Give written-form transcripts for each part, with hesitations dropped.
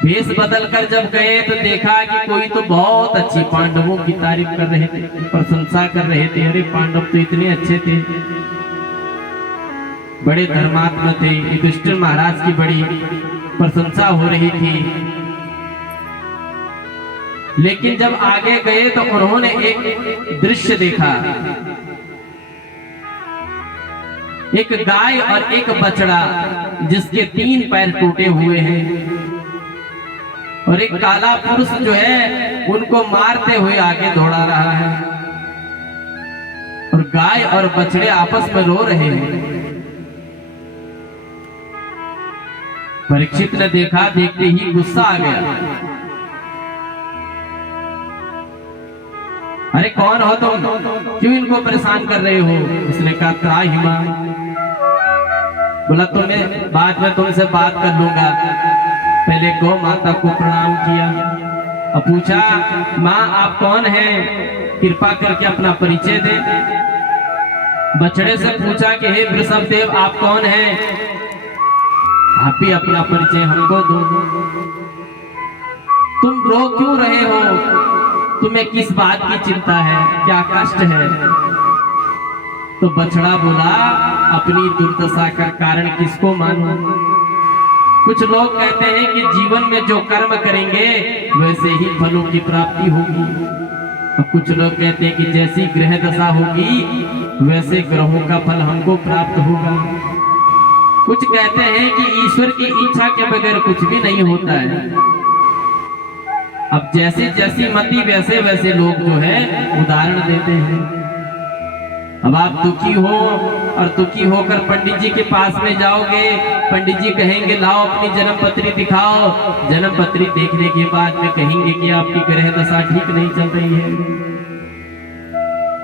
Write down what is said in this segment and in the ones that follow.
भेष बदल कर जब गए तो देखा कि कोई तो बहुत अच्छी पांडवों की तारीफ कर रहे थे, प्रशंसा कर रहे थे। अरे पांडव तो इतने अच्छे थे, बड़े धर्मात्मा थे। युधिष्ठिर महाराज की बड़ी प्रशंसा हो रही थी। लेकिन जब आगे गए तो उन्होंने एक दृश्य देखा। एक गाय और एक बछड़ा जिसके 3 पैर टूटे हुए हैं, और एक काला पुरुष जो है उनको मारते हुए आगे दौड़ा रहा है, और गाय और बछड़े आपस में रो रहे हैं। परीक्षित ने देखा, देखते ही गुस्सा आ गया। अरे कौन हो तुम, क्यों इनको परेशान कर रहे हो? उसने कहा त्राहिमाम। बोला तुम्हें बाद में तुमसे बात कर लूंगा। पहले गौ माता को प्रणाम किया और पूछा, माँ आप कौन हैं, कृपा करके अपना परिचय दे। बछड़े से पूछा कि हे वृषभदेव आप कौन हैं, आप भी अपना परिचय हमको दो। तुम रो क्यों रहे हो, तुम्हें किस बात की चिंता है, क्या कष्ट है? तो बछड़ा बोला, अपनी दुर्दशा का कारण किसको मानूं? कुछ लोग कहते हैं कि जीवन में जो कर्म करेंगे वैसे ही फलों की प्राप्ति होगी, और कुछ लोग कहते हैं कि जैसी ग्रह दशा होगी वैसे ग्रहों का फल हमको प्राप्त होगा। कुछ कहते हैं कि ईश्वर की इच्छा के बगैर कुछ भी नहीं होता है। अब जैसे जैसी मति वैसे वैसे लोग जो है उदाहरण देते हैं। अब आप दुखी हो और दुखी होकर पंडित जी के पास में जाओगे, पंडित जी कहेंगे लाओ अपनी जन्म पत्री दिखाओ। जन्म पत्री देखने के बाद में कहेंगे कि आपकी ग्रह दशा ठीक नहीं चल रही है,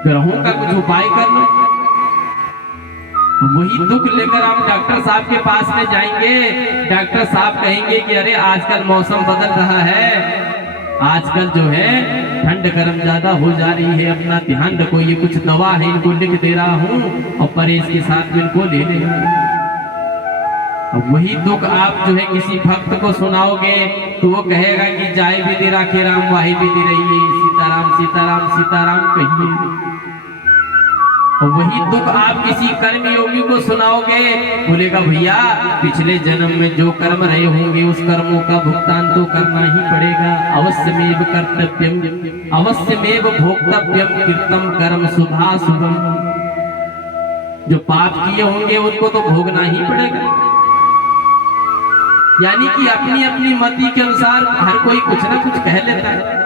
ग्रहों का कुछ उपाय कर लो। वही दुख लेकर आप डॉक्टर साहब के पास में जाएंगे, डॉक्टर साहब कहेंगे कि अरे आजकल मौसम बदल रहा है, आजकल जो है ठंड गर्म ज्यादा हो जा रही है, अपना ध्यान रखो, ये कुछ दवा है इनको लिख दे रहा हूँ और परहेज के साथ इनको ले लेना। अब वही दुख आप जो है किसी भक्त को सुनाओगे तो वो कहेगा कि जाए भी दे राखे राम वाही भी दे रही है, सीताराम सीताराम सीताराम कहिए। और वही दुख आप किसी कर्म योगी को सुनाओगे, बोलेगा भैया पिछले जन्म में जो कर्म रहे होंगे उस कर्मों का भुगतान तो करना ही पड़ेगा। अवश्यमेव कर्तव्यम अवश्यमेव भोक्तव्यम कृतम कर्म शुभा शुभम। जो पाप किए होंगे उनको तो भोगना ही पड़ेगा। यानी कि अपनी अपनी मति के अनुसार हर कोई कुछ ना कुछ कह लेता है।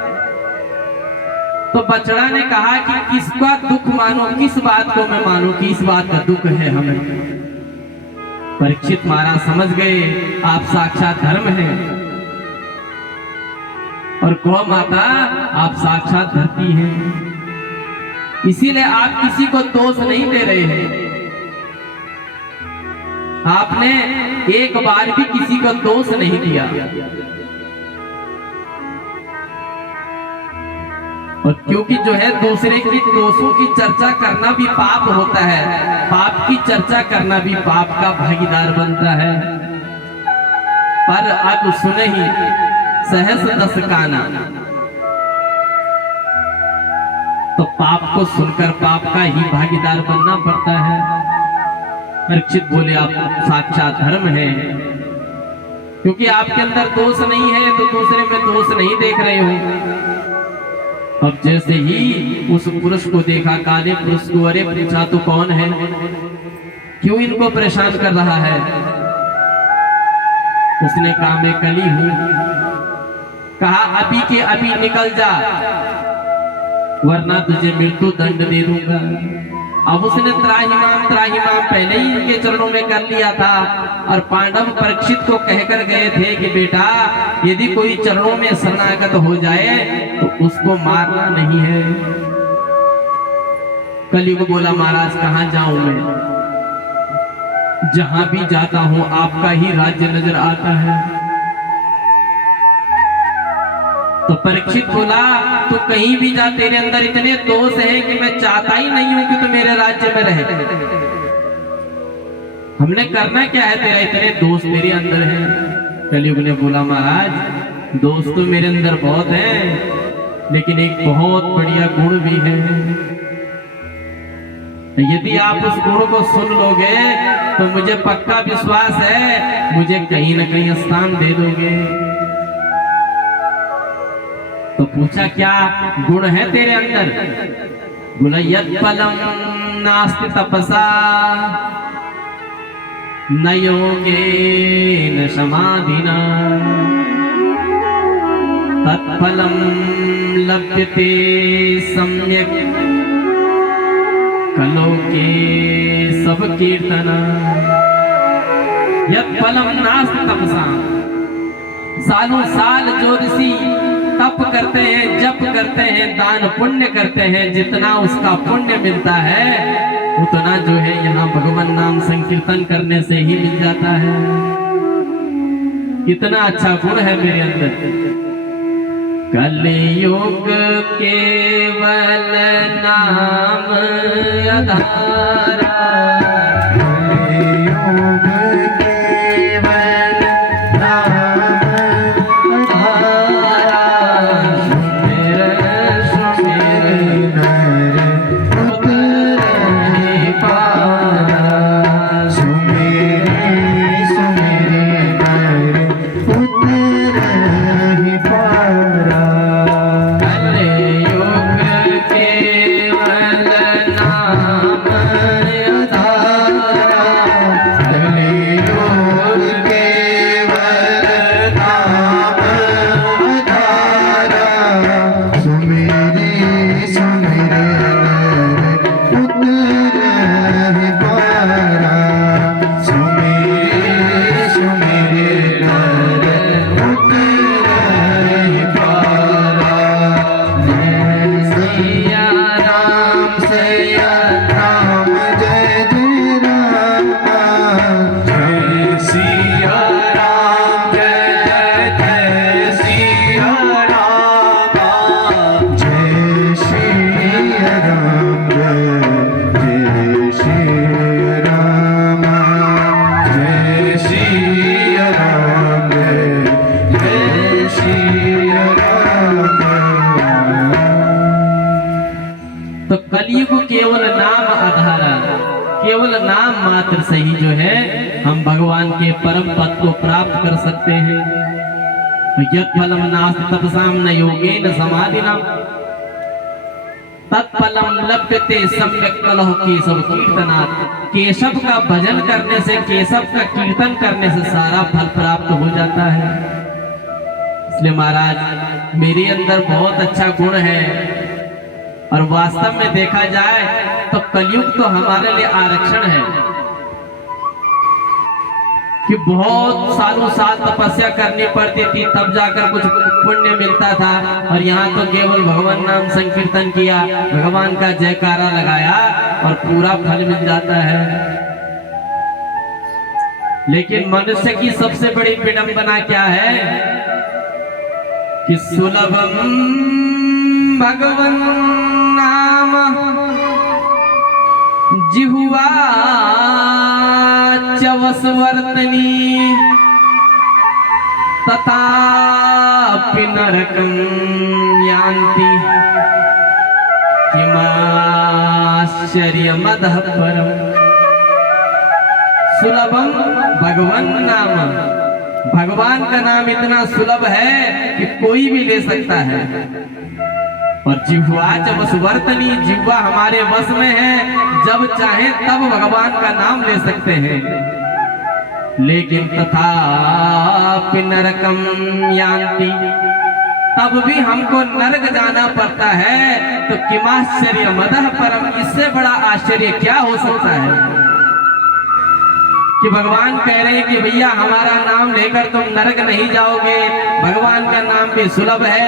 तो बछड़ा ने कहा कि किसका दुख मानो, किस बात को मैं मानूं कि इस बात का दुख है हमें। परीक्षित महाराज समझ गए आप साक्षात धर्म हैं, और गौ माता आप साक्षात धरती हैं, इसीलिए आप किसी को दोष नहीं दे रहे हैं। आपने एक बार भी किसी को दोष नहीं दिया। और क्योंकि जो है दूसरे के दोषों की चर्चा करना भी पाप होता है, पाप की चर्चा करना भी पाप का भागीदार बनता है। पर अब सुने ही सहस दस काना, तो पाप को सुनकर पाप का ही भागीदार बनना पड़ता है। परीक्षित बोले आप साक्षात धर्म है, क्योंकि आपके अंदर दोष नहीं है तो दूसरे में दोष नहीं देख रहे हो। अब जैसे ही उस पुरुष को देखा, काले पुरुष को, अरे पूछा तो कौन है, क्यों इनको परेशान कर रहा है? उसने कहा मैं कली हूं। कहा अभी के अभी निकल जा, वरना तुझे मृत्यु दंड दे दूंगा। अब उसने त्राहिमाम त्राहिमाम पहले ही इनके चरणों में कर लिया था, और पांडव परीक्षित को कहकर गए थे कि बेटा यदि कोई चरणों में शरणागत हो जाए तो उसको मारना नहीं है। कली को बोला महाराज कहां जाऊं मैं, जहां भी जाता हूं आपका ही राज्य नजर आता है। तो परीक्षित बोला तो कहीं भी जा, तेरे अंदर इतने दोष हैं कि मैं चाहता ही नहीं हूं कि तू मेरे राज्य में रहे। हमने करना क्या है, तेरा इतने दोष मेरे अंदर है। कलयुग ने बोला महाराज दोस्त तो मेरे अंदर बहुत है, लेकिन एक बहुत बढ़िया गुण भी है। यदि आप उस गुण को सुन लोगे तो मुझे पक्का विश्वास है मुझे कहीं न कहीं स्थान दे दोगे। तो पूछा क्या गुण है तेरे अंदर? बोला यत् फलम नास्ति तपसा न योगेन समाधिना तत्फलम लभ्यते सम्यक् कलो के सब कीर्तना। यत् फलम नास्ति तपसा, सालों साल जो ऋषि तप करते हैं, जप करते हैं, दान पुण्य करते हैं, जितना उसका पुण्य मिलता है उतना जो है यहाँ भगवान नाम संकीर्तन करने से ही मिल जाता है। कितना अच्छा गुण है मेरे अंदर। कलयुग केवल नाम आधारा, कलयुग केवल नाम आधारा, सुमिर नर उतरे पारा, सुमिर नर उतरे पारा। तो कलयुग केवल नाम आधारा, केवल नाम मात्र से ही जो है हम भगवान के परम पद को प्राप्त कर सकते हैं। यत् फलम नास्ति तपसाम न योगेन समाधिना तत्फलम लभ्यते सम्यक् कलौ केशव कीर्तनात्। केशव का भजन करने से, केशव का कीर्तन करने से सारा फल प्राप्त हो जाता है। इसलिए महाराज मेरे अंदर बहुत अच्छा गुण है, और वास्तव में देखा जाए तो कलयुग तो हमारे लिए आरक्षण है कि बहुत सालों साल तपस्या करनी पड़ती थी तब जाकर कुछ पुण्य मिलता था, और यहाँ तो केवल भगवान नाम संकीर्तन किया, भगवान का जयकारा लगाया और पूरा फल मिल जाता है। लेकिन मनुष्य की सबसे बड़ी विडंबना क्या है कि सुलभम भगवन नाम जिह्वा च वसवर्तनी तथापि नरकं यान्ति किमाश्चर्यमदः परम्। सुलभम भगवन नाम, भगवान का नाम इतना सुलभ है कि कोई भी ले सकता है। और जिह्वा च वसवर्तनी, जिह्वा हमारे वश में है, जब चाहे तब भगवान का नाम ले सकते हैं। लेकिन तथापि नरकम यान्ति, तब भी हमको नरक जाना पड़ता है। तो किमाश्चर्य मदः परम, इससे बड़ा आश्चर्य क्या हो सकता है कि भगवान कह रहे हैं कि भैया हमारा नाम लेकर तुम नरक नहीं जाओगे, भगवान का नाम भी सुलभ है,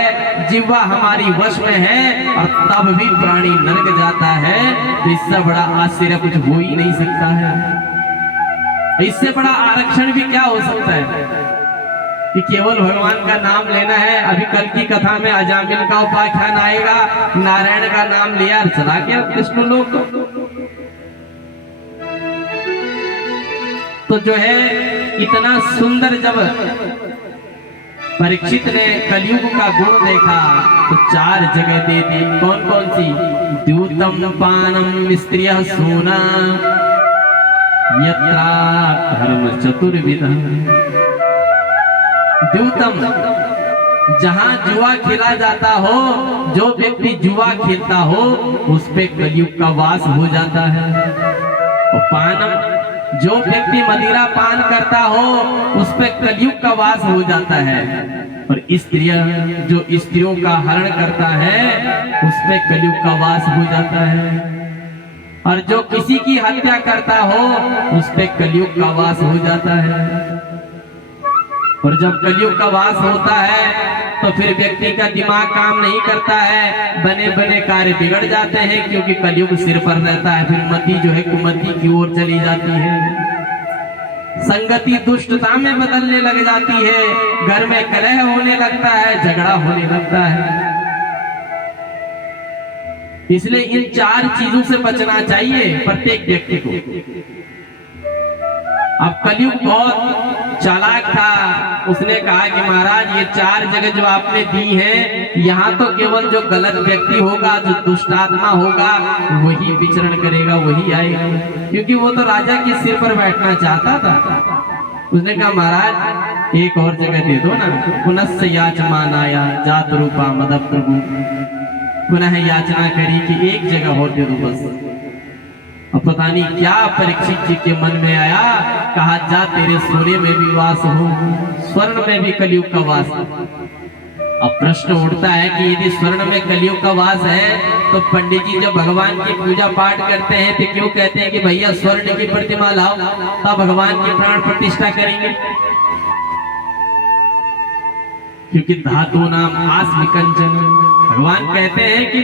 जिह्वा हमारी वश में है, और तब भी प्राणी नरक जाता है। तो इससे बड़ा आश्चर्य कुछ हो ही नहीं सकता है। इससे बड़ा आरक्षण भी क्या हो सकता है कि केवल भगवान का नाम लेना है। अभी कल की कथा में अजामिल का उपाख्यान आएगा, नारायण का नाम लिया और चला गया कृष्ण लोक। तो जो है इतना सुंदर जब परीक्षित ने कलयुग का गुण देखा तो 4 जगह दे दी। कौन कौन सी? द्यूतम पानम स्त्रियः सोना यत्रा धर्म चतुर्विधः। द्यूतम, जहां जुआ खेला जाता हो, जो व्यक्ति जुआ खेलता हो उस पे कलयुग का वास हो जाता है। और पानम, जो व्यक्ति मदिरा पान करता हो उस पे कलयुग का वास हो जाता है। और स्त्रियां, जो स्त्रियों का हरण करता है उस पे कलयुग का वास हो जाता है। और जो किसी की हत्या करता हो उस पे कलयुग का वास हो जाता है। और जब कलयुग का वास होता है तो फिर व्यक्ति का दिमाग काम नहीं करता है, बने बने कार्य बिगड़ जाते हैं, क्योंकि कलयुग सिर पर रहता है। फिर मति जो है कुमति की ओर चली जाती है, संगति दुष्टता में बदलने लग जाती है, घर में कलह होने लगता है, झगड़ा होने लगता है। इसलिए इन 4 चीजों से बचना चाहिए प्रत्येक व्यक्ति को। अब कलयुग बहुत चालाक था, उसने कहा कि महाराज ये 4 जगह जो आपने दी हैं, यहाँ तो केवल जो गलत व्यक्ति होगा, जो दुष्टात्मा होगा वही विचरण करेगा, वही आएगा, क्योंकि वो तो राजा के सिर पर बैठना चाहता था। उसने कहा महाराज एक और जगह दे दो ना। पुनः याचमानाया जात रूपा मद प्रभु, पुनः याचना करी कि एक जगह और दे दो बस। अब पता नहीं क्या परीक्षित जी के मन में आया, कहा जा तेरे सोने में भी वास हो, स्वर्ण में भी कलयुग का वास। अब प्रश्न उठता है कि यदि स्वर्ण में कलयुग का वास है तो पंडित जी जब भगवान की पूजा पाठ करते हैं तो क्यों कहते हैं कि भैया स्वर्ण की प्रतिमा लाओ, तब भगवान की प्राण प्रतिष्ठा करेंगे? क्योंकि धातु नाम आस्मिकंचन, भगवान कहते हैं कि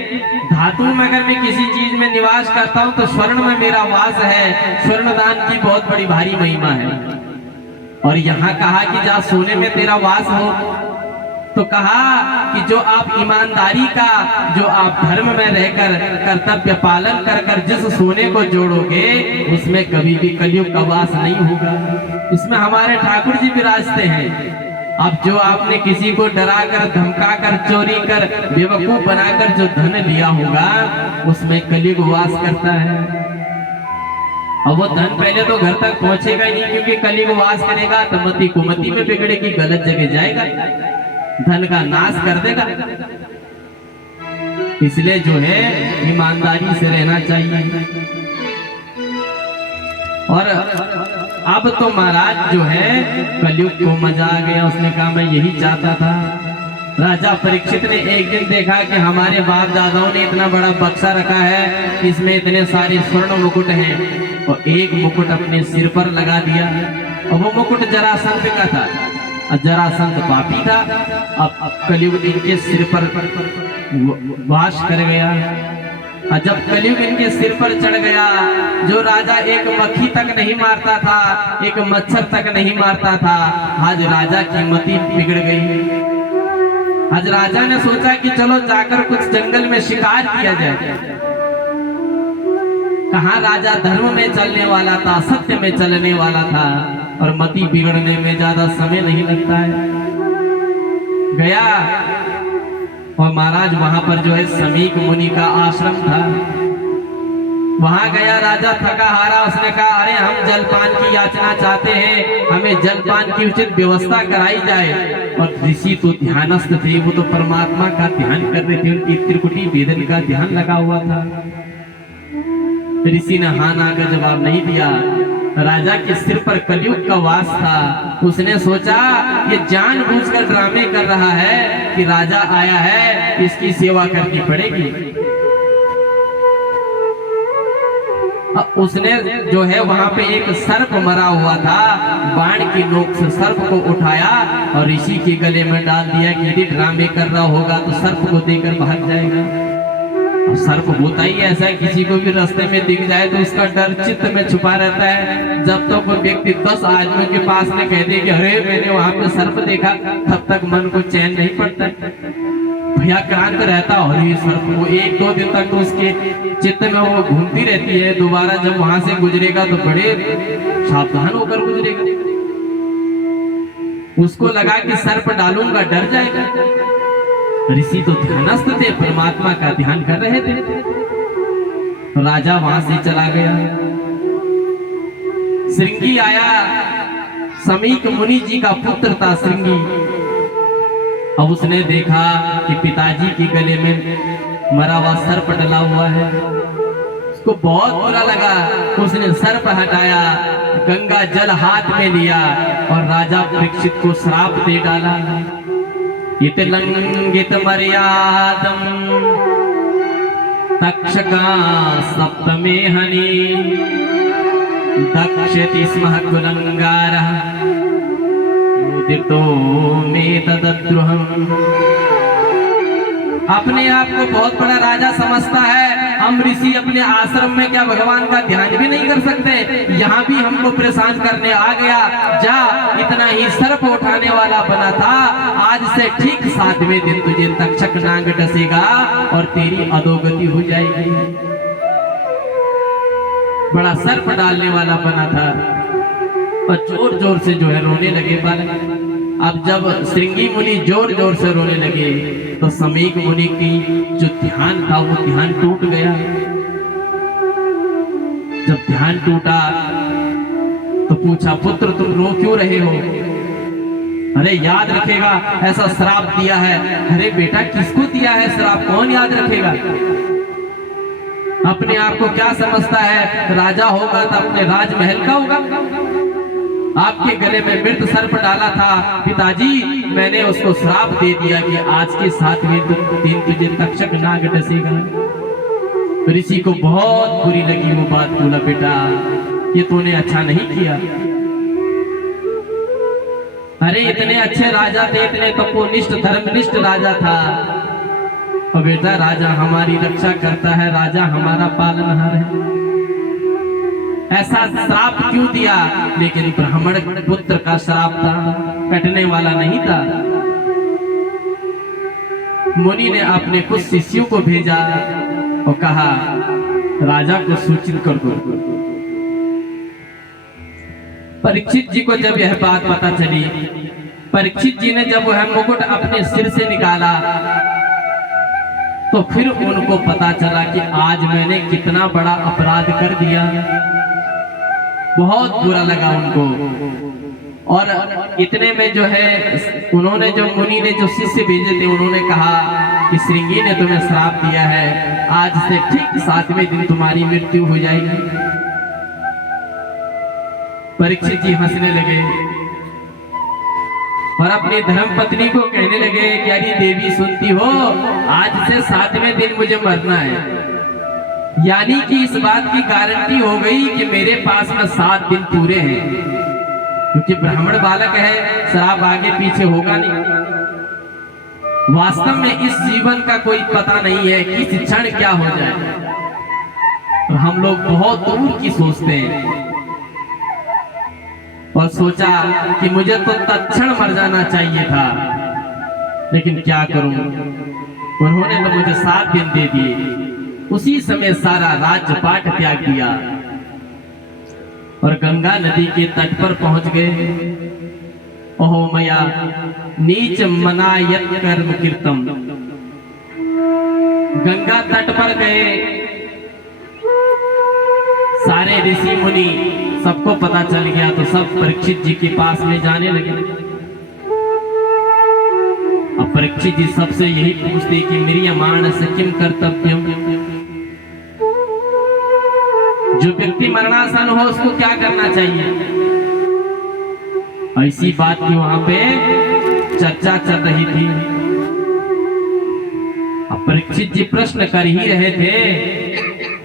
धातु में अगर मैं किसी चीज में निवास करता हूं तो स्वर्ण में मेरा वास है। स्वर्ण दान की बहुत बड़ी भारी महिमा है। और यहाँ कहा कि जहाँ सोने में तेरा वास हो, तो कहा कि जो आप ईमानदारी का, जो आप धर्म में रहकर कर्तव्य पालन कर कर जिस सोने को जोड़ोगे उसमें कभी भी कलयुग का वास नहीं होगा। इसमें हमारे ठाकुर जी विराजते हैं। अब जो आपने किसी को डराकर, धमकाकर, चोरी कर, बेवकूफ बनाकर जो धन लिया होगा उसमें कलयुग वास करता है। अब वो धन पहले तो घर तक पहुंचेगा ही नहीं, क्योंकि कलयुग वास करेगा तो मति कुमति में बिगड़ेगी, गलत जगह जाएगा, धन का नाश कर देगा। इसलिए जो है ईमानदारी से रहना चाहिए। और अब तो महाराज जो है कलयुग को मजा आ गया, उसने कहा मैं यही चाहता था। राजा परीक्षित ने एक दिन देखा कि हमारे बाप दादाओं ने इतना बड़ा बक्सा रखा है, इसमें इतने सारे स्वर्ण मुकुट हैं, और एक मुकुट अपने सिर पर लगा दिया। और वो मुकुट जरासंध का था, और जरासंध पापी था। अब कलयुग इनके सिर पर वास कर गया। और जब कलयुग इनके सिर पर चढ़ गया, जो राजा एक मक्खी तक नहीं मारता था, एक मच्छर तक नहीं मारता था, आज राजा की मति बिगड़ गई। आज राजा ने सोचा कि चलो जाकर कुछ जंगल में शिकार किया जाए। कहाँ राजा धर्म में चलने वाला था, सत्य में चलने वाला था, और मति बिगड़ने में ज्यादा समय नहीं लगता है। गया और महाराज वहां पर जो है समीक मुनि का आश्रम था, वहां गया राजा थका हारा। उसने कहा अरे हम जलपान की याचना चाहते हैं, हमें जलपान की उचित व्यवस्था कराई जाए। और ऋषि तो ध्यानस्थ थे, वो तो परमात्मा का ध्यान कर रहे थे, उनकी त्रिकुटी वेदन का ध्यान लगा हुआ था। ऋषि ने हाँ ना का जवाब नहीं दिया। राजा के सिर पर कलयुग का वास था। उसने सोचा ये जानबूझकर ड्रामे कर रहा है कि राजा आया है, इसकी सेवा करनी पड़ेगी। अब उसने जो है वहां पे एक सर्प मरा हुआ था, बाण की नोक से सर्प को उठाया और ऋषि के गले में डाल दिया कि यदि ड्रामे कर रहा होगा तो सर्प को देकर भाग जाएगा। सर्प होता ही ऐसा है, किसी को भी रास्ते में दिख जाए तो उसका डर चित्त में छुपा रहता है। जब तक कोई व्यक्ति 10 आदमियों के पास में कह दे कि अरे मैंने वहां पे सर्प देखा, तब तक मन को चैन नहीं पड़ता, भयाक्रांत रहता। और ये सर्प वो 1-2 दिन तक तो उसके चित्त में वो घूमती रहती है। दोबारा जब वहां से गुजरेगा तो बड़े सावधान होकर गुजरेगा। उसको लगा कि सर पर डालूंगा डर जाएगा। ऋषि तो ध्यानस्थ थे, परमात्मा का ध्यान कर रहे थे। राजा वहां से चला गया। श्रृंगी आया, समीक मुनि जी का पुत्र था श्रृंगी। अब उसने देखा कि पिताजी के गले में मरा हुआ सर्प डला हुआ है। उसको बहुत बुरा लगा। उसने सर्प हटाया, गंगा जल हाथ में लिया और राजा परीक्षित को श्राप दे डाला। इत लंघित मर्यादम तक्षका सप्तमे हनि दक्षति स्म कुलंगारः उदितो में तद्द्रोहम्। अपने आप को बहुत बड़ा राजा समझता है। हम ऋषि अपने आश्रम में क्या भगवान का ध्यान भी नहीं कर सकते? यहाँ भी हमको परेशान करने आ गया। जा, इतना ही सर्प उठाने वाला बना था, आज से ठीक 7वें दिन तुझे तक्षक नाग डसेगा और तेरी अधोगति हो जाएगी। बड़ा सर्प डालने वाला बना था और जोर जोर से जो है रोने लगे बालक। अब जब श्रृंगी मुनि जोर जोर से रोने लगे तो समीक मुनि की जो ध्यान था वो ध्यान टूट गया। जब ध्यान टूटा तो पूछा, पुत्र तुम रो क्यों रहे हो? अरे याद रखेगा, ऐसा श्राप दिया है। अरे बेटा किसको दिया है श्राप, कौन याद रखेगा? अपने आप को क्या समझता है? राजा होगा तो अपने राजमहल का होगा। आपके गले में मृत सर्प डाला था पिताजी, मैंने उसको श्राप दे दिया कि आज के 7वें दिन तुझे तक्षक नाग डसेगा। ऋषि को बहुत बुरी लगी वो बात। बोला, बेटा ये तूने अच्छा नहीं किया। अरे इतने अच्छे राजा थे, इतने तपोनिष्ठ धर्मनिष्ठ राजा था। और बेटा राजा हमारी रक्षा करता है, राजा हमारा पालनहार है, ऐसा श्राप क्यों दिया? लेकिन ब्राह्मण पुत्र का श्राप था, कटने वाला नहीं था। मुनि ने अपने कुछ शिष्यों को भेजा और कहा, राजा को सूचित कर दो। परीक्षित जी को जब यह बात पता चली, परीक्षित जी ने जब वह मुकुट अपने सिर से निकाला तो फिर उनको पता चला कि आज मैंने कितना बड़ा अपराध कर दिया। बहुत बुरा लगा उनको। और इतने में जो है उन्होंने, जो मुनि ने जो शिष्य भेजे थे, उन्होंने कहा कि श्रृंगी ने तुम्हें श्राप दिया है, आज से ठीक 7वें दिन तुम्हारी मृत्यु हो जाएगी। परीक्षित जी हंसने लगे और अपनी धर्मपत्नी को कहने लगे कि अरे देवी सुनती हो, आज से 7वें दिन मुझे मरना है। यानी कि इस बात की गारंटी हो गई कि मेरे पास में 7 दिन पूरे हैं, क्योंकि ब्राह्मण बालक है, श्राप आगे पीछे होगा नहीं। वास्तव में इस जीवन का कोई पता नहीं है कि किस क्षण क्या हो जाए। तो हम लोग बहुत दूर की सोचते हैं और सोचा कि मुझे तो तत्क्षण मर जाना चाहिए था, लेकिन क्या करूं, उन्होंने तो मुझे 7 दिन दे दिए। उसी समय सारा राजपाट त्याग दिया और गंगा नदी के तट पर पहुंच गए। ओहो मया नीच मनायत कर्म कीर्तम। गंगा तट पर गए, सारे ऋषि मुनि सबको पता चल गया तो सब परीक्षित जी के पास में जाने लगे। अब परीक्षित जी सबसे यही पूछते कि म्रियमाण से किम कर्तव्यम, जो व्यक्ति मरणासन हो उसको क्या करना चाहिए? ऐसी बात की वहां पे चर्चा चल रही थी। अब परीक्षित जी प्रश्न कर ही रहे थे,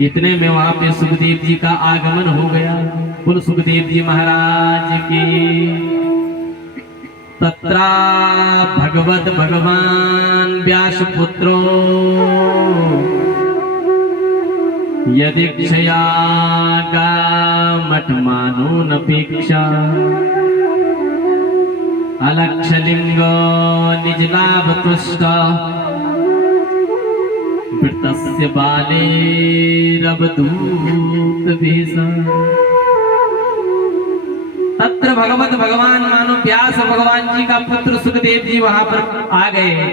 इतने में वहां पे सुखदेव जी का आगमन हो गया। बोलो सुखदेव जी महाराज की। तत्रा भगवत भगवान व्यास पुत्रो यदीक्षया मठमानो नपेक्षा अलक्षलिंगो निजलाभ तुष्ट वृतस्य बाले रवदूत भेषा। तत्र भगवत भगवान मानो व्यास भगवान जी का पुत्र सुखदेव जी वहां पर आ गए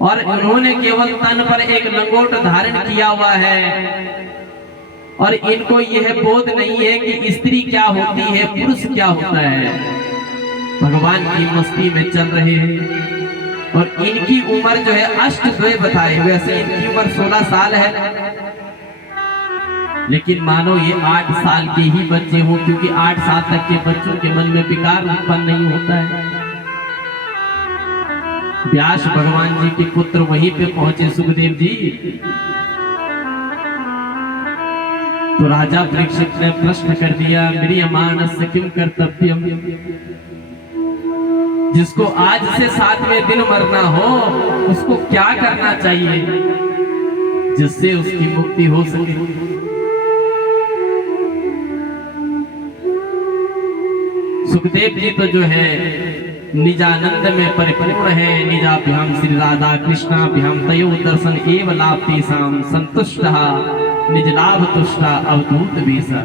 और उन्होंने केवल तन पर एक लंगोट धारण किया हुआ है और इनको यह बोध नहीं है कि स्त्री क्या होती है, पुरुष क्या होता है। भगवान की मस्ती में चल रहे हैं और इनकी उम्र जो है अष्टद्वय बताए, वैसे इनकी उम्र 16 साल है, लेकिन मानो ये 8 साल के ही बच्चे हो, क्योंकि 8 साल तक के बच्चों के मन में विकार उत्पन्न नहीं होता है। व्यास भगवान जी के पुत्र वहीं पे पहुंचे सुखदेव जी, तो राजा परीक्षित ने प्रश्न कर दिया, म्रियमाणस्य किम कर्तव्यम, जिसको आज से 7वें दिन मरना हो उसको क्या करना चाहिए जिससे उसकी मुक्ति हो सके। सुखदेव जी तो जो है निजानंद में परिपूर्ण है, निजाभ्याम श्री राधा कृष्णाभ्याम तयो दर्शन एव लाभते साम संतुष्टः निज लाभ तुष्टा अवधूत वेशा।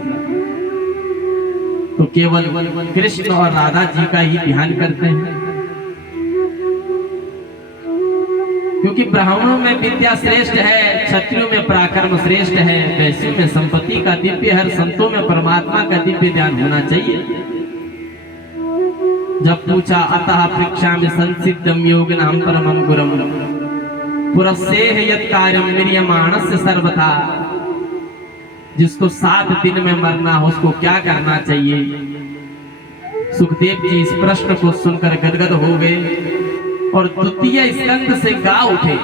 तो केवल कृष्ण और राधा जी का ही ध्यान करते हैं, क्योंकि ब्राह्मणों में विद्या श्रेष्ठ है, क्षत्रियों में पराक्रम श्रेष्ठ है, वैश्यों में संपत्ति का दिव्य, हर संतों में परमात्मा का दिव्य ध्यान होना चाहिए। जब पूछा अतः परीक्षा में संसिद्धम योग नाम परमं गुरम पुरस्सेह यत् कार्यम म्रियमाणस्य सर्वथा, जिसको 7 दिन में मरना हो उसको क्या करना चाहिए। सुखदेव जी इस प्रश्न को सुनकर गदगद हो गए और द्वितीय स्कंद से गा उठे,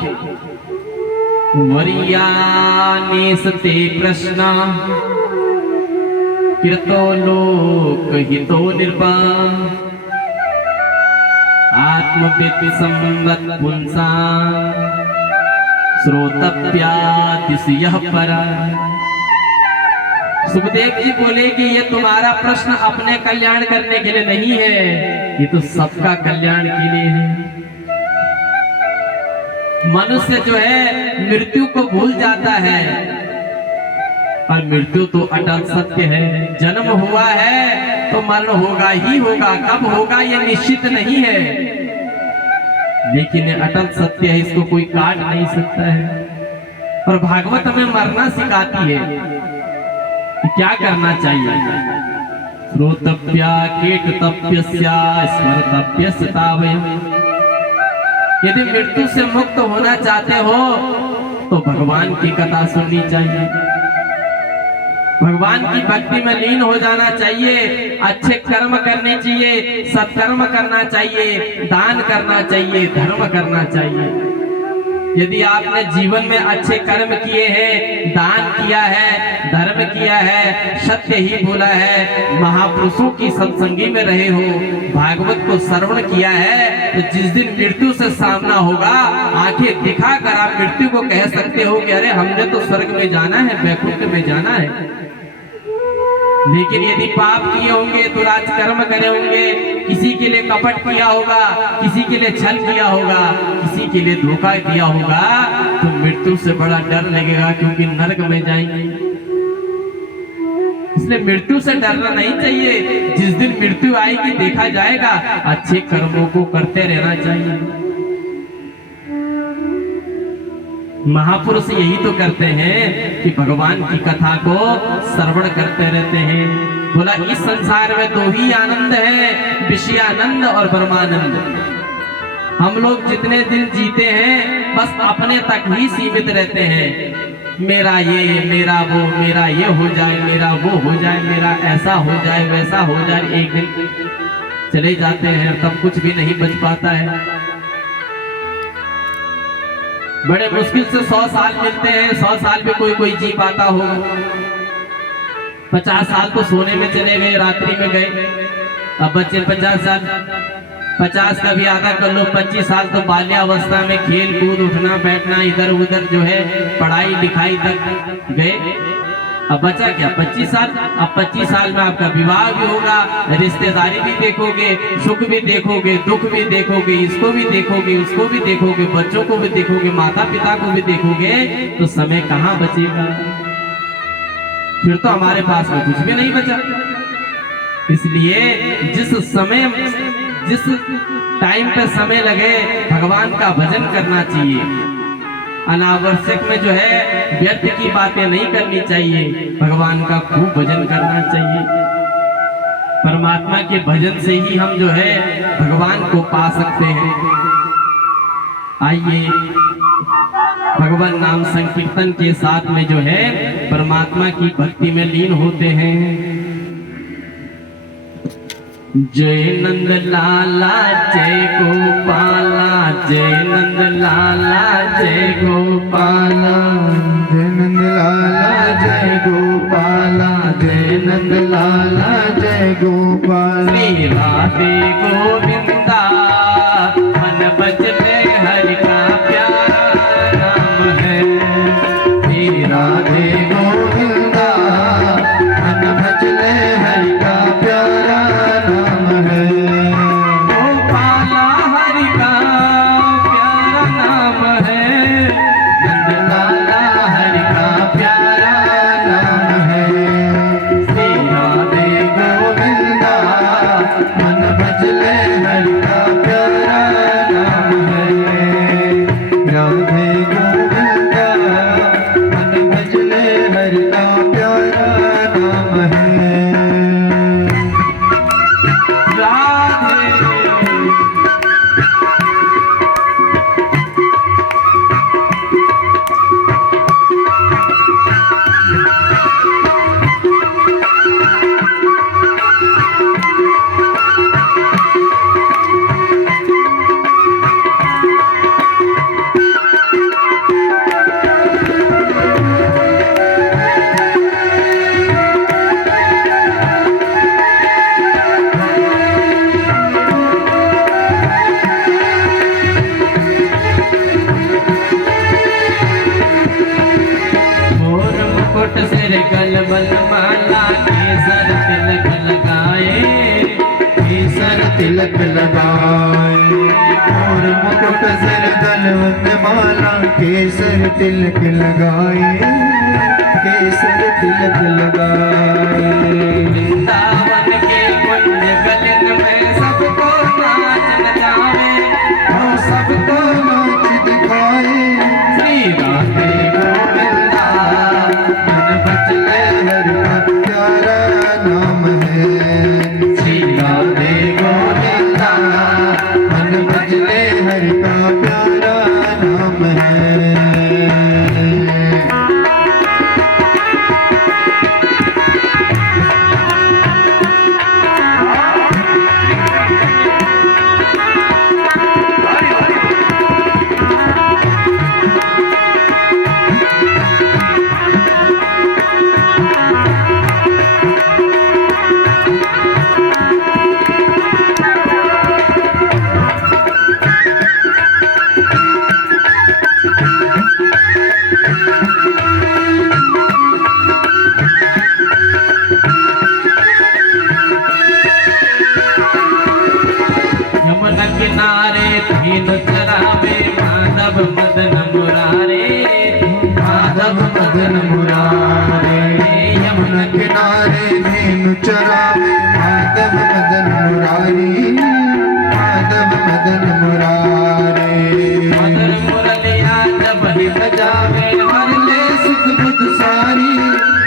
वरीयानेसते प्रश्न कृतो लोक हितो निर्वाण आत्मविद संवत् पुंसा श्रोतव्यातिशयः परा। सुखदेव जी बोले कि ये तुम्हारा प्रश्न अपने कल्याण करने के लिए नहीं है, ये तो सबका कल्याण के लिए है। मनुष्य जो है मृत्यु को भूल जाता है और मृत्यु तो अटल सत्य है। जन्म हुआ है तो मरण होगा ही होगा, कब होगा ये निश्चित नहीं है, लेकिन ये अटल सत्य है, इसको कोई काट नहीं सकता है। और भागवत हमें मरना सिखाती है कि क्या करना चाहिए। श्रोतव्या कीर्तव्यस्या स्मर्तव्यस्य तावयम्, यदि मृत्यु से मुक्त होना चाहते हो तो भगवान की कथा सुननी चाहिए, भगवान की भक्ति में लीन हो जाना चाहिए, अच्छे कर्म करने चाहिए, सत्कर्म करना चाहिए, दान करना चाहिए, धर्म करना चाहिए। यदि आपने जीवन में अच्छे कर्म किए हैं, दान किया है, धर्म किया है, सत्य ही बोला है, महापुरुषों की सत्संगी में रहे हो, भागवत को श्रवण किया है, तो जिस दिन मृत्यु से सामना होगा आंखें दिखाकर आप मृत्यु को कह सकते हो कि अरे हमने तो स्वर्ग में जाना है, वैकुंठ में जाना है। लेकिन यदि पाप किए होंगे, दुराचरण करे होंगे, किसी के लिए कपट किया होगा, किसी के लिए छल किया होगा, किसी के लिए धोखा दिया होगा, तो मृत्यु से बड़ा डर लगेगा, क्योंकि नरक में जाएंगे। इसलिए मृत्यु से डरना नहीं चाहिए। जिस दिन मृत्यु आएगी देखा जाएगा, अच्छे कर्मों को करते रहना चाहिए। महापुरुष यही तो करते हैं कि भगवान की कथा को श्रवण करते रहते हैं। बोला इस संसार में 2 ही आनंद है, विषयानंद और ब्रह्मानंद। हम लोग जितने दिन जीते हैं बस अपने तक ही सीमित रहते हैं। मेरा ये, मेरा वो, मेरा ये हो जाए, मेरा वो हो जाए, मेरा ऐसा हो जाए, वैसा हो जाए। एक दिन चले जाते हैं तब कुछ भी नहीं बच पाता है। बड़े मुश्किल से 100 साल मिलते हैं, 100 साल में कोई जी पाता हो। 50 साल तो सोने में चले गए, रात्रि में गए, अब बच्चे 50 साल, 50 का भी आधा कर लो, 25 साल तो बाल्यावस्था में खेल कूद, उठना बैठना, इधर उधर जो है पढ़ाई लिखाई तक गए। अब बचा क्या 25 साल। अब 25 साल में आपका विवाह भी होगा, रिश्तेदारी भी देखोगे, सुख भी देखोगे, दुख भी देखोगे, इसको भी देखोगे, उसको भी देखोगे, बच्चों को भी देखोगे, माता पिता को भी देखोगे, तो समय कहाँ बचेगा। फिर तो हमारे पास में कुछ भी नहीं बचा। इसलिए जिस टाइम पे समय लगे भगवान का भजन करना चाहिए। अनावश्यक में जो है व्यर्थ की बातें नहीं करनी चाहिए, भगवान का खूब भजन करना चाहिए। परमात्मा के भजन से ही हम जो है भगवान को पा सकते हैं। आइए भगवान नाम संकीर्तन के साथ में जो है परमात्मा की भक्ति में लीन होते हैं। जय नंद लाला जय गोपाला, जय नंद लाला जय गोपाला, जय नंद लाला जय गोपाला, जय नंद लाला जय गोपाला। श्री राधे गोविंदा मन बजते हरि का प्यारा नाम है। श्री राधे गोविंदा मन भजले हरि का प्यारा नाम है। गोपाला हरि का प्यारा नाम है, नंद लाला हरि का प्यारा नाम है। श्री राधे गोविंदा मन भजले हरि का प्यारा नाम है। राधे गोविंदा मन भजले हरि का प्यारा नाम है। राधे मोर मुकुट सिर गलबल माला, केसर तिलक लगाए, केसर तिलक लगाए। और मुकुट सिर गलवत माला, केसर तिलक लगाए, केसर तिलक लगाए। वृंदावन के कुंज गलन में सबको नाच नचावे, और सबको नाच दिखाए। श्री राधे गोविंदा मन बचले हरि का प्यारा नाम है। श्री राधे गोविंदा मन बचले हरि का प्यारा नाम है। यमुना किनारे भेद चरावे, माधव मदन मुरारे, माधव मदन मुरारे। यमुना किनारे धेनु चरावे, माधव मदन मुरारी, माधव मदन मुरारे। मदन मुरलिया जब ही बजावे, हर ले सुध बुध सारी,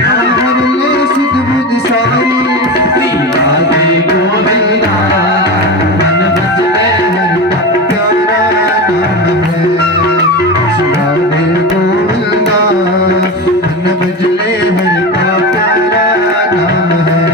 हर ले सुध बुध सारी। श्री राधे गोविंदा मन भजले हरि का प्यारा नाम है। श्री राधे गोविंदा मन भजले हरि का प्यारा नाम है।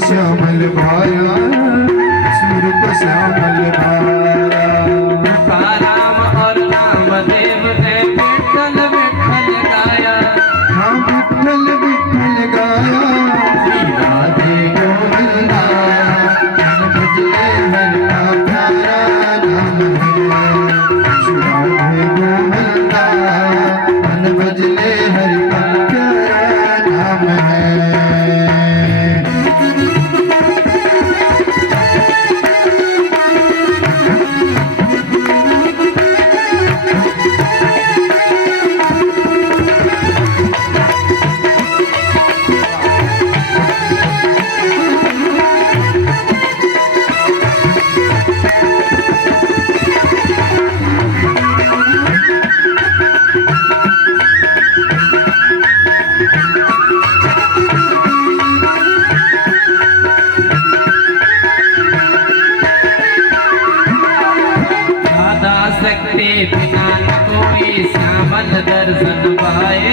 श्यामल भाया, सुर को श्यामल भाया। राम और रामदेव ने विठ्ठल विठ्ठल गाया, हाँ विठ्ठल विठ्ठल गाया। श्री राधे गोविंदा मन भजले हर का प्यारा नाम है। श्री राधे गोविंदा मन भजले हर का प्यारा नाम है। बिना न कोई श्यामल दर्शन पाए,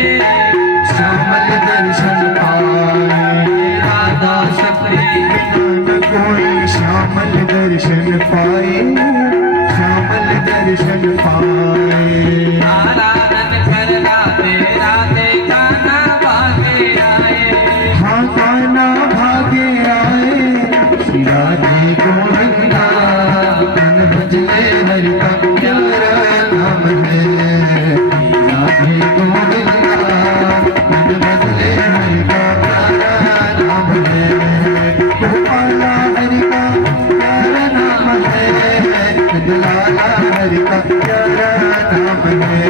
श्यामल दर्शन पाए। राधा शक्ति बिना न कोई श्यामल दर्शन पाए, श्यामल दर्शन पाए। आराधन कर राधे राधे गाना भागे आए, हाँ गाना भागे आए। श्री राधे गोविंदा मन भजले हरि का प्यारा नाम है। राधे गोविंदा मन भजले हरि का प्यारा नाम है। गोपाला हरि का प्यारा नाम है। लाला हरि का प्यारा नाम है।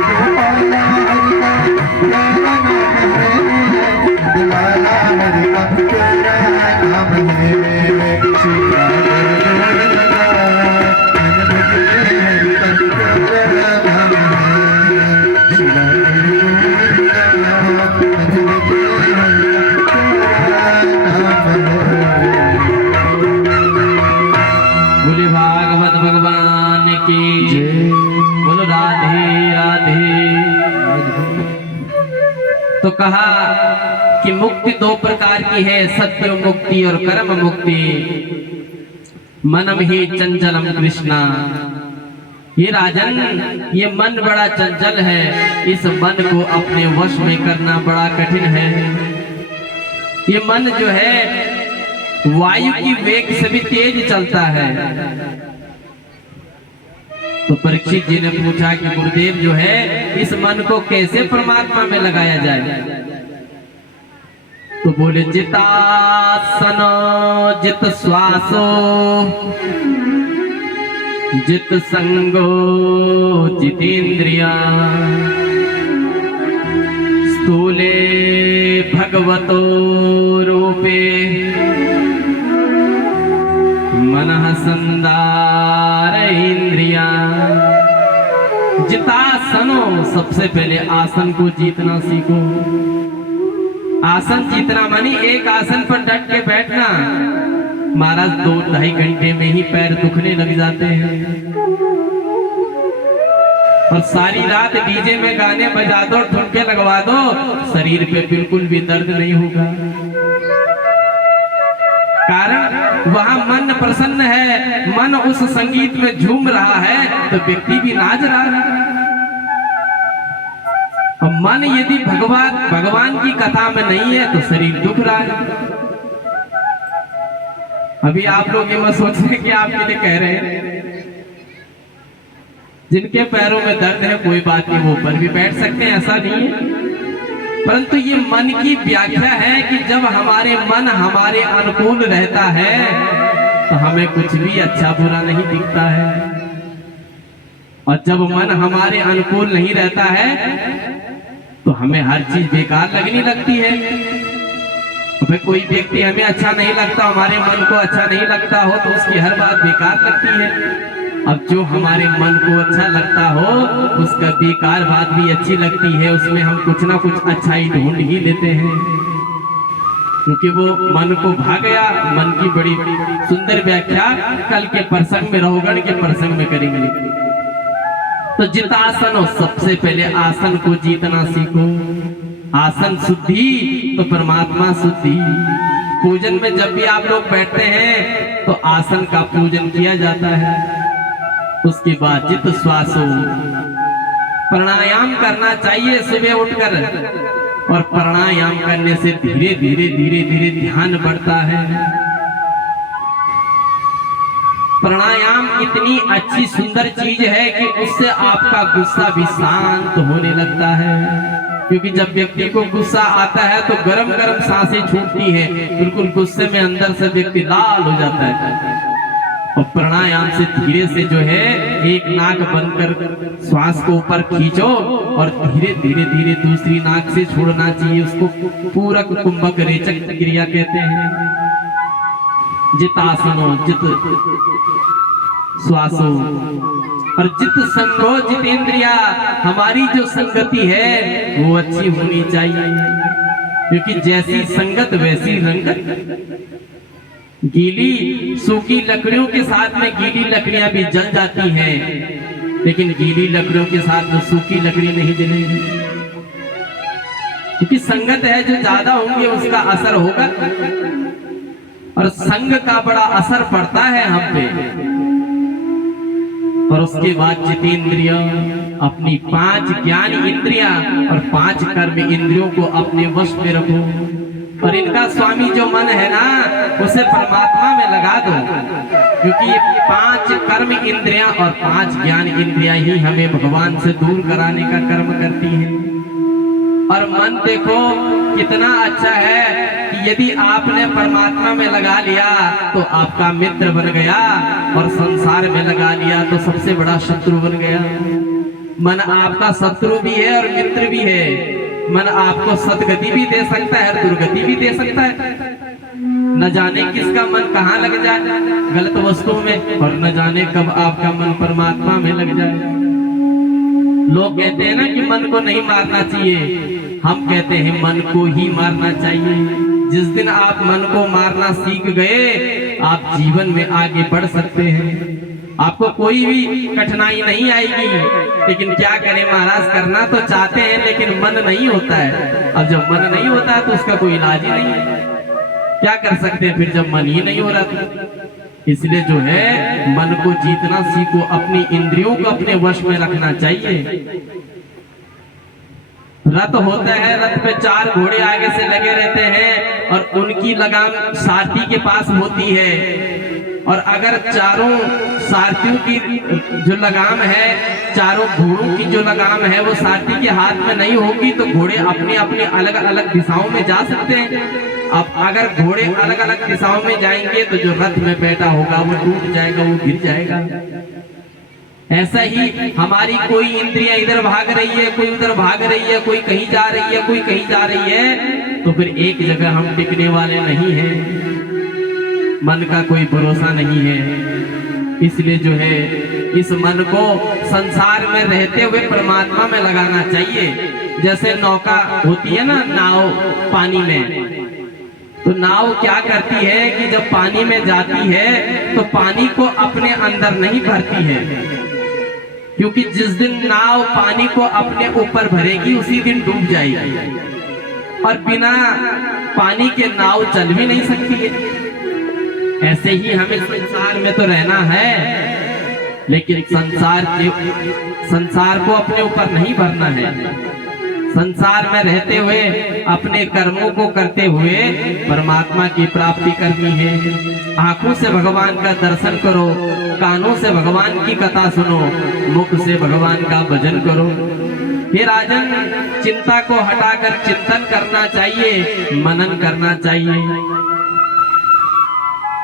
गोपाला हरि का प्यारा नाम है। लाला हरि का प्यारा नाम है। श्री राधे गोविंदा मन भजले हरि का प्यारा नाम है। श्री राधे गोविंदा मन भजले हरि का प्यारा नाम है। बोले भागवत भगवान की जय। बोलो राधे राधे। तो कहा कि मुक्ति दो प्रकार की है, सत्य मुक्ति और कर्म मुक्ति। मनम ही चंचलम कृष्णा, ये राजन ये मन बड़ा चंचल है, इस मन को अपने वश में करना बड़ा कठिन है। ये मन जो है वायु की वेग से भी तेज चलता है। तो परीक्षित जी ने पूछा कि गुरुदेव जो है इस मन को कैसे परमात्मा में लगाया जाए। तो बोले जितासनो जित श्वासो जित संगो जितेंद्रिया, स्थूले भगवतो रूपे मनः संदार इंद्रिया। जितासनो, सबसे पहले आसन को जीतना सीखो। आसन जीतना मानी एक आसन पर डट के बैठना। महाराज 2-2.5 घंटे में ही पैर दुखने लग जाते हैं। और सारी रात डीजे में गाने बजा दो, ठुमके लगवा दो, शरीर पे बिल्कुल भी दर्द नहीं होगा। कारण वहां मन प्रसन्न है, मन उस संगीत में झूम रहा है तो व्यक्ति भी नाच रहा है। और मन यदि भगवान की कथा में नहीं है तो शरीर दुख रहा है। अभी आप लोग ये मत सोचें कि आपके लिए कह रहे हैं। जिनके पैरों में दर्द है कोई बात नहीं, वो ऊपर भी बैठ सकते हैं, ऐसा नहीं है। परंतु ये मन की व्याख्या है कि जब हमारे मन हमारे अनुकूल रहता है तो हमें कुछ भी अच्छा बुरा नहीं दिखता है, और जब मन हमारे अनुकूल नहीं रहता है तो हमें हर चीज बेकार लगने लगती है। तो कोई व्यक्ति हमें अच्छा नहीं लगता, हमारे मन को अच्छा नहीं लगता हो तो उसकी हर बात बेकार लगती है। अब जो हमारे मन को अच्छा लगता हो उसका बेकार बात भी अच्छी लगती है, उसमें हम कुछ ना कुछ अच्छाई ढूंढ ही लेते हैं, क्योंकि वो मन को भा गया। मन की बड़ी सुंदर व्याख्या कल के प्रसंग में, रहोगण के प्रसंग में करेंगे। तो जितासन, सबसे पहले आसन को जीतना सीखो। आसन शुद्धि तो परमात्मा शुद्धि। पूजन में जब भी आप लोग बैठते हैं तो आसन का पूजन किया जाता है। उसके बाद जित श्वासो प्राणायाम करना चाहिए सुबह उठकर, और प्राणायाम करने से धीरे धीरे धीरे धीरे ध्यान बढ़ता है। प्राणायाम इतनी अच्छी सुंदर चीज है कि उससे आपका गुस्सा भी शांत होने लगता है, क्योंकि जब व्यक्ति को गुस्सा आता है तो गरम गरम सांसें छूटती हैं, बिल्कुल गुस्से में अंदर से व्यक्ति लाल हो जाता है। और प्राणायाम से धीरे से जो है एक नाक बंद कर श्वास को ऊपर खींचो और धीरे धीरे धीरे दूसरी नाक से छोड़ना चाहिए। उसको पूरक कुंभक रेचक क्रिया कहते हैं। जितासनो जित श्वासो और जित संगो जितेंद्रिया, हमारी जो संगति है वो अच्छी होनी चाहिए, क्योंकि जैसी संगत वैसी रंगत। गीली सूखी लकड़ियों के साथ में गीली लकड़ियां भी जल जाती हैं, लेकिन गीली लकड़ियों के साथ में सूखी लकड़ी नहीं जलेगी, क्योंकि संगत है जो ज्यादा होंगे उसका असर होगा, और संग का बड़ा असर पड़ता है हम पे। और उसके बाद जितेंद्रिय, अपनी 5 ज्ञान इंद्रियां और 5 कर्म इंद्रियों को अपने वश में रखो, और इनका स्वामी जो मन है ना उसे परमात्मा में लगा दो, क्योंकि ये 5 कर्म इंद्रियां और 5 ज्ञान इंद्रियां ही हमें भगवान से दूर कराने का कर्म करती हैं। और मन देखो कितना अच्छा है कि यदि आपने परमात्मा में लगा लिया तो आपका मित्र बन गया, और संसार में लगा लिया तो सबसे बड़ा शत्रु बन गया। मन आपका शत्रु भी है और मित्र भी है। मन आपको सदगति भी दे सकता है और दुर्गति भी दे सकता है। न जाने किसका मन कहाँ लग जाए गलत वस्तुओं में, और न जाने कब आपका मन परमात्मा में लग जाए। लोग कहते हैं ना कि मन को नहीं मारना चाहिए, हम कहते हैं मन को ही मारना चाहिए। जिस दिन आप मन को मारना सीख गए आप जीवन में आगे बढ़ सकते हैं। आपको कोई भी कठिनाई नहीं आएगी, लेकिन क्या करें महाराज, करना तो चाहते हैं लेकिन मन नहीं होता है। अब जब मन नहीं होता है तो उसका कोई इलाज ही नहीं है। क्या कर सकते हैं फिर जब मन ही नहीं हो रहा तो? इसलिए जो है मन को जीतना सीखो, अपनी इंद्रियों को अपने वश में रखना चाहिए। रथ होता है, रथ पे 4 घोड़े आगे से लगे रहते हैं और उनकी लगाम सारथी के पास होती है, और अगर चारों सारथियों की जो लगाम है, चारों घोड़ों की जो लगाम है वो सारथी के हाथ में नहीं होगी तो घोड़े अपने अपने अलग अलग दिशाओं में जा सकते हैं। अब अगर घोड़े अलग अलग दिशाओं में जाएंगे तो जो रथ में बैठा होगा वो टूट जाएगा, वो गिर जाएगा। ऐसा ही हमारी कोई इंद्रियां इधर भाग रही है, कोई उधर भाग रही है, कोई कहीं जा रही है, कोई कहीं जा रही है, तो फिर एक जगह हम टिकने वाले नहीं हैं। मन का कोई भरोसा नहीं है। इसलिए जो है इस मन को संसार में रहते हुए परमात्मा में लगाना चाहिए। जैसे नौका होती है ना, नाव पानी में, तो नाव क्या करती है कि जब पानी में जाती है तो पानी को अपने अंदर नहीं भरती है, क्योंकि जिस दिन नाव पानी को अपने ऊपर भरेगी उसी दिन डूब जाएगी, और बिना पानी के नाव चल भी नहीं सकती है। ऐसे ही हमें संसार में तो रहना है, लेकिन संसार को अपने ऊपर नहीं भरना है। संसार में रहते हुए अपने कर्मों को करते हुए परमात्मा की प्राप्ति करनी है। आंखों से भगवान का दर्शन करो, कानों से भगवान की कथा सुनो, मुख से भगवान का भजन करो। हे राजन, चिंता को हटाकर चिंतन करना चाहिए, मनन करना चाहिए।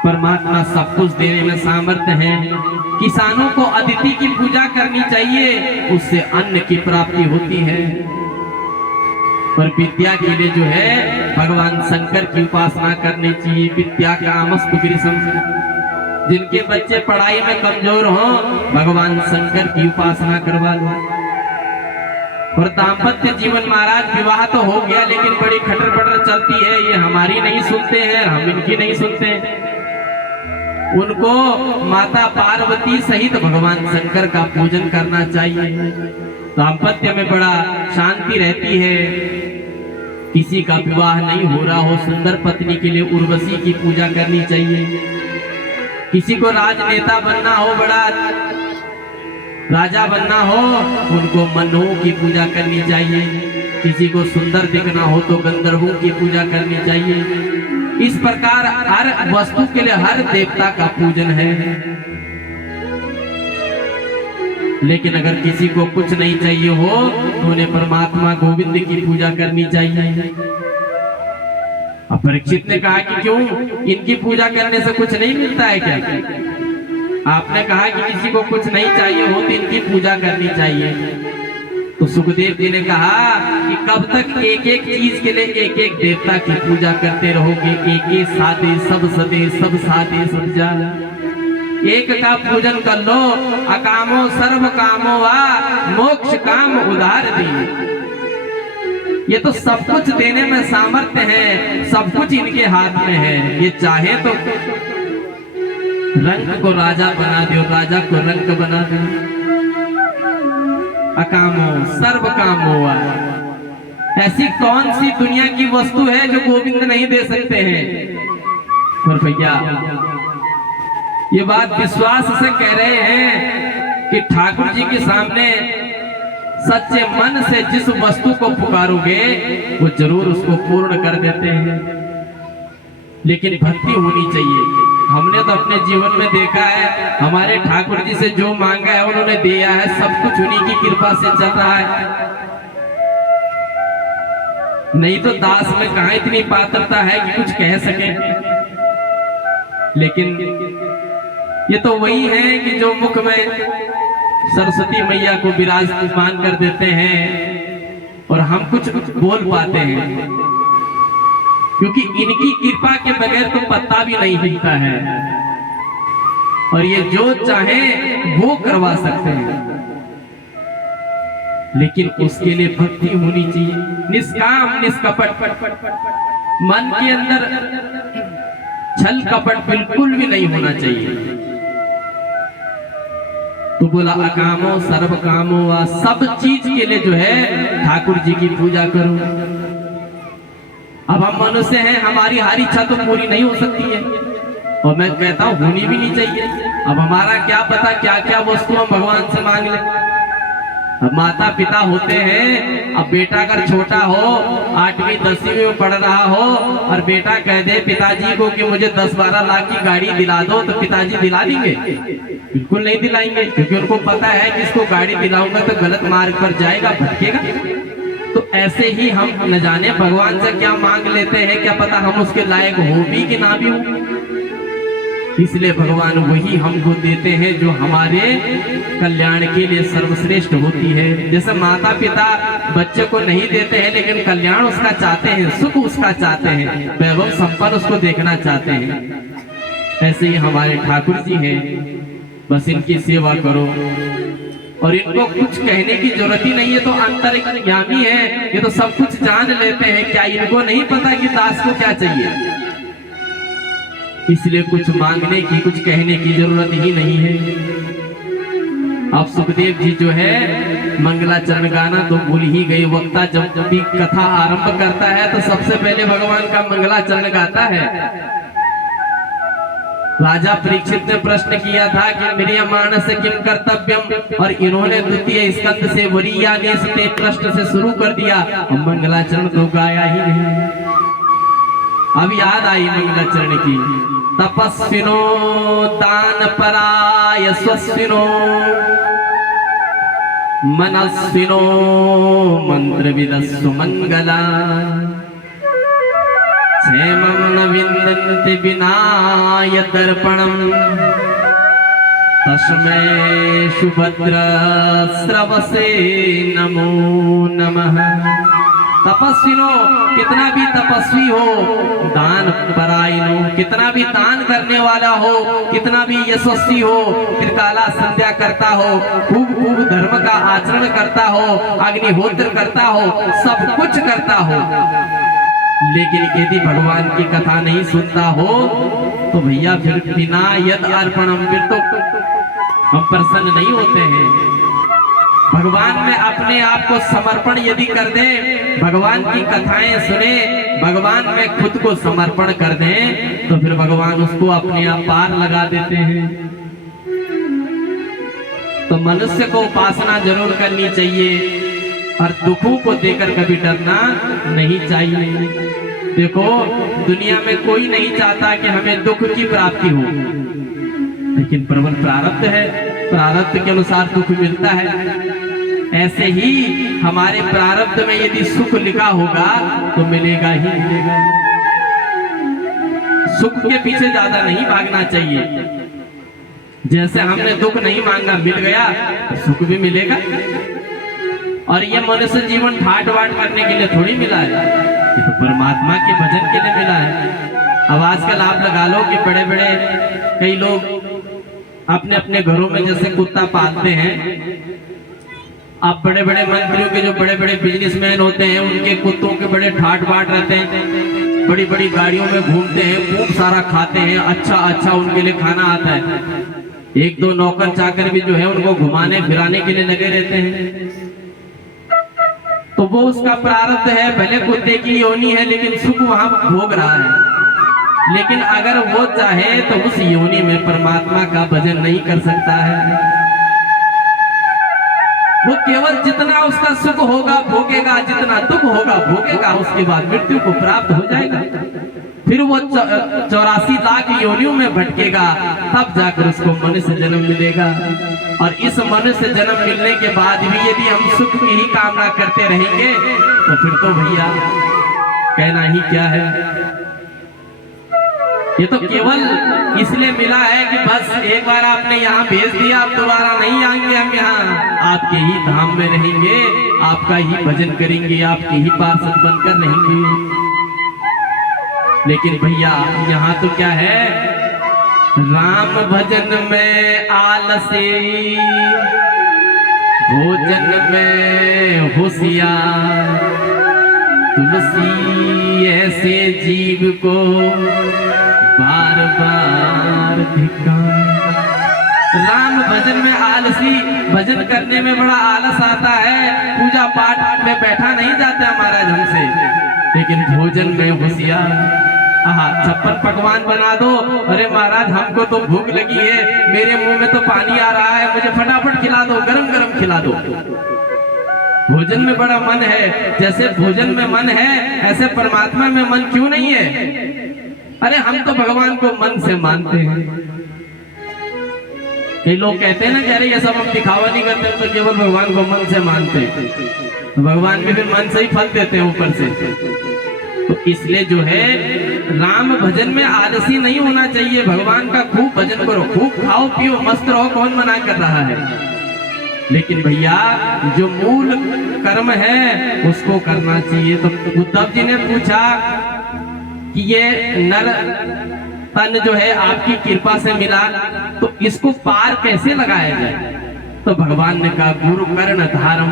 परमात्मा सब कुछ देने में सामर्थ्य है। किसानों को अदिति की पूजा करनी चाहिए, उससे अन्न की प्राप्ति होती है। पर विद्या के लिए जो है भगवान शंकर की उपासना करनी चाहिए। विद्या कामस्तु गिरिशम, जिनके बच्चे पढ़ाई में कमजोर हो भगवान शंकर की उपासना करवा लो। और दाम्पत्य जीवन महाराज, विवाह तो हो गया लेकिन बड़ी खटर पटर चलती है, ये हमारी नहीं सुनते हैं, हम इनकी नहीं सुनते। उनको माता पार्वती सहित भगवान शंकर का पूजन करना चाहिए। दाम्पत्य में बड़ा शांति रहती है। किसी का विवाह नहीं हो रहा हो, सुंदर पत्नी के लिए उर्वशी की पूजा करनी चाहिए। किसी को राजनेता बनना हो, बड़ा राजा बनना हो, उनको मन्नों की पूजा करनी चाहिए। किसी को सुंदर दिखना हो तो गंधर्वों की पूजा करनी चाहिए। इस प्रकार हर वस्तु के लिए हर देवता का पूजन है। लेकिन अगर किसी को कुछ नहीं चाहिए हो तो उन्हें परमात्मा गोविंद की पूजा करनी चाहिए। अब परीक्षित ने कहा कि क्यों, इनकी पूजा करने से कुछ नहीं मिलता है क्या? आपने कहा कि किसी को कुछ नहीं चाहिए हो तो इनकी पूजा करनी चाहिए। तो सुखदेव जी ने कहा कि कब तक एक एक चीज के लिए एक एक देवता की पूजा करते रहोगे? एक एक साधे सब सदे, सब साधे सब जा। एक का पूजन कर लो। अकामो सर्व कामो वा मोक्ष काम उधार दी। ये तो सब कुछ देने में सामर्थ्य है, सब कुछ इनके हाथ में है। ये चाहे तो रंग को राजा बना दो, राजा को रंग बना दो। अकामो सर्व कामो वा। ऐसी कौन सी दुनिया की वस्तु है जो गोविंद नहीं दे सकते हैं? और भैया ये बात विश्वास से कह रहे हैं कि ठाकुर जी के सामने सच्चे मन से जिस वस्तु को पुकारोगे वो जरूर उसको पूर्ण कर देते हैं। लेकिन भक्ति होनी चाहिए। हमने तो अपने जीवन में देखा है, हमारे ठाकुर जी से जो मांगा है उन्होंने दिया है। सब कुछ उन्हीं की कृपा से चल रहा है। नहीं तो दास में कहां इतनी पात्रता है कि कुछ कह सके। लेकिन ये तो वही है कि जो मुख में सरस्वती मैया को विराजमान कर देते हैं और हम कुछ बोल पाते हैं, क्योंकि इनकी कृपा के बगैर तो पत्ता भी नहीं हिलता है। और ये जो चाहे वो करवा सकते हैं, लेकिन उसके लिए भक्ति होनी चाहिए। निष्काम निष्कपट, मन के अंदर छल कपट बिल्कुल भी नहीं होना चाहिए। तो बोला अकामो सर्व कामो वा, सब चीज के लिए जो है ठाकुर जी की पूजा करो। अब हम मनुष्य हैं, हमारी हर इच्छा तो पूरी नहीं हो सकती है, और मैं कहता हूं होनी भी नहीं चाहिए। अब हमारा क्या पता क्या क्या वस्तु हम भगवान से मांग ले। अब माता पिता होते हैं, अब बेटा अगर छोटा हो, 8वीं 10वीं में पढ़ रहा हो, और बेटा कह दे पिताजी को कि मुझे 10-12 लाख की गाड़ी दिला दो, तो पिताजी दिला देंगे? बिल्कुल नहीं दिलाएंगे, क्योंकि उनको पता है कि इसको गाड़ी दिलाऊंगा तो गलत मार्ग पर जाएगा, भटकेगा। तो ऐसे ही हम न जाने भगवान से क्या मांग लेते हैं, क्या पता हम उसके लायक हो भी कि ना भी हो। इसलिए भगवान वही हमको देते हैं जो हमारे कल्याण के लिए सर्वश्रेष्ठ होती है। जैसे माता पिता बच्चे को नहीं देते हैं, लेकिन कल्याण उसका चाहते हैं, सुख उसका चाहते हैं, वैभव संपन्न उसको देखना चाहते हैं। ऐसे ही हमारे ठाकुर जी हैं, बस इनकी सेवा करो। और इनको कुछ कहने की जरूरत ही नहीं है, तो अंतर्यामी है, ये तो सब कुछ जान लेते हैं। क्या इनको नहीं पता कि दास को क्या चाहिए? इसलिए कुछ मांगने की, कुछ कहने की जरूरत ही नहीं है। अब सुखदेव जी जो है मंगलाचरण गाना तो भूल ही गए। वक्ता जब भी कथा आरंभ करता है तो सबसे पहले भगवान का मंगलाचरण गाता है। राजा परीक्षित ने प्रश्न किया था कि म्रियमाण से किम कर्तव्यम, और इन्होंने द्वितीय स्कंद से वरीयादेश ने प्रश्न से शुरू कर दिया। मंगलाचरण तो गाया ही नहीं। अब याद आई मंगलाचरण की। तपस्विनो दान पराय स्वस्विनो, मनस्विनो मंत्र विदस्सु मंगला, क्षेमं न विन्दन्ति विनाय दर्पणं, तस्मै सुभद्र स्रवसे नमो नमः। तपस्विनो, कितना भी तपस्वी हो, दान परायणो, कितना भी दान करने वाला हो, कितना भी यशस्वी हो, त्रिकाला संध्या करता हो, खूब खूब धर्म का आचरण करता हो, अग्निहोत्र करता हो, सब कुछ करता हो, लेकिन यदि भगवान की कथा नहीं सुनता हो तो भैया फिर बिना यद अर्पणम, फिर तो हम प्रसन्न नहीं होते हैं। भगवान में अपने आप को समर्पण यदि कर दे, भगवान की कथाएं सुने, भगवान में खुद को समर्पण कर दें, तो फिर भगवान उसको अपने आप पार लगा देते हैं। तो मनुष्य को उपासना जरूर करनी चाहिए और दुखों को देकर कभी डरना नहीं चाहिए। देखो, दुनिया में कोई नहीं चाहता कि हमें दुख की प्राप्ति हो, लेकिन प्रबल प्रारब्ध है, प्रारब्ध के अनुसार दुख मिलता है। ऐसे ही हमारे प्रारब्ध में यदि सुख लिखा होगा तो मिलेगा ही मिलेगा। सुख के पीछे ज्यादा नहीं भागना चाहिए। जैसे हमने दुख नहीं मांगा, मिल गया, तो सुख भी मिलेगा। और ये मनुष्य जीवन ठाट बाट करने के लिए थोड़ी मिला है, ये तो परमात्मा के भजन के लिए मिला है। अब आजकल आप लगा लो कि बड़े बड़े कई लोग अपने अपने घरों में जैसे कुत्ता पालते हैं। अब बड़े बड़े मंत्रियों के जो बड़े बड़े बिजनेसमैन होते हैं, उनके कुत्तों के बड़े ठाट बाट रहते हैं, बड़ी बड़ी गाड़ियों में घूमते हैं, खूब सारा खाते हैं, अच्छा अच्छा उनके लिए खाना आता है। एक दो नौकर चाकर भी जो है उनको घुमाने फिराने के लिए लगे रहते हैं। तो वो उसका प्रारब्ध है, भले कुत्ते की योनि है लेकिन सुख वहां भोग रहा है। लेकिन अगर वो चाहे तो उस योनि में परमात्मा का भजन नहीं कर सकता है। वो केवल जितना उसका सुख होगा भोगेगा, जितना दुख होगा भोगेगा, उसके बाद मृत्यु को प्राप्त हो जाएगा। फिर वो 84 लाख योनियों में भटकेगा, तब जाकर उसको मनुष्य जन्म मिलेगा। और इस मनुष्य जन्म मिलने के बाद भी यदि हम सुख की ही कामना करते रहेंगे तो फिर तो भैया कहना ही क्या है। ये तो केवल इसलिए मिला है कि बस एक बार आपने यहाँ भेज दिया, आप दोबारा नहीं आएंगे। हम यहाँ आपके ही धाम में रहेंगे, आपका ही भजन करेंगे, आपके ही पार्षद बनकर रहेंगे। लेकिन भैया यहाँ तो क्या है, राम भजन में आलसी, भोजन में होशियार, तुलसी ऐसे जीव को बार बार धिक्कार। राम भजन में आलसी, भजन करने में बड़ा आलस आता है, पूजा पाठ में बैठा नहीं जाता महाराज हमसे, लेकिन भोजन में होशियार। 56 पकवान बना दो, अरे महाराज हमको तो भूख लगी है, मेरे मुंह में तो पानी आ रहा है, मुझे फटाफट खिला दो, गरम गरम खिला दो। भोजन में बड़ा मन है, जैसे भोजन में मन है ऐसे परमात्मा में मन क्यों नहीं है? अरे हम तो भगवान को मन से मानते हैं। कई लोग कहते हैं ना कि अरे ये सब हम दिखावा नहीं करते, तो केवल भगवान को मन से मानते हैं, तो भगवान भी फिर मन से ही फल देते हैं ऊपर से। तो इसलिए जो है राम भजन में आलसी नहीं होना चाहिए। भगवान का खूब भजन करो, खूब खाओ पियो, मस्त रहो, कौन मना कर रहा है। लेकिन भैया जो मूल कर्म है उसको करना चाहिए। तो उद्धव जी ने पूछा कि ये नर तन जो है आपकी कृपा से मिला, तो इसको पार कैसे लगाया जाए? तो भगवान ने कहा गुरु कर्ण धारम।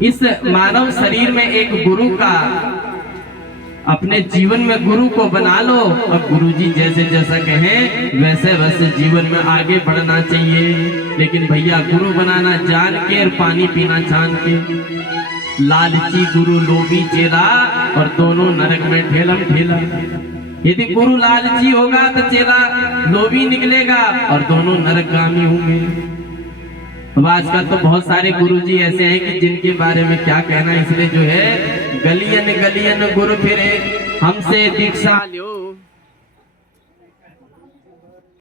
इस मानव शरीर में एक गुरु का, अपने जीवन में गुरु को बना लो, और गुरु जी जैसे जैसा कहें वैसे वैसे जीवन में आगे बढ़ना चाहिए। लेकिन भैया गुरु बनाना जान के और पानी पीना जान के। लालची गुरु लोभी चेला, और दोनों नरक में ठेलम ठेला। यदि गुरु लालची होगा तो चेला लोभी निकलेगा और दोनों नरकगामी होंगे। अब आजकल तो बहुत सारे गुरुजी ऐसे हैं कि जिनके बारे में क्या कहना, इसलिए जो है गलियन गलियन गुरु फिरे, हमसे दीक्षा लो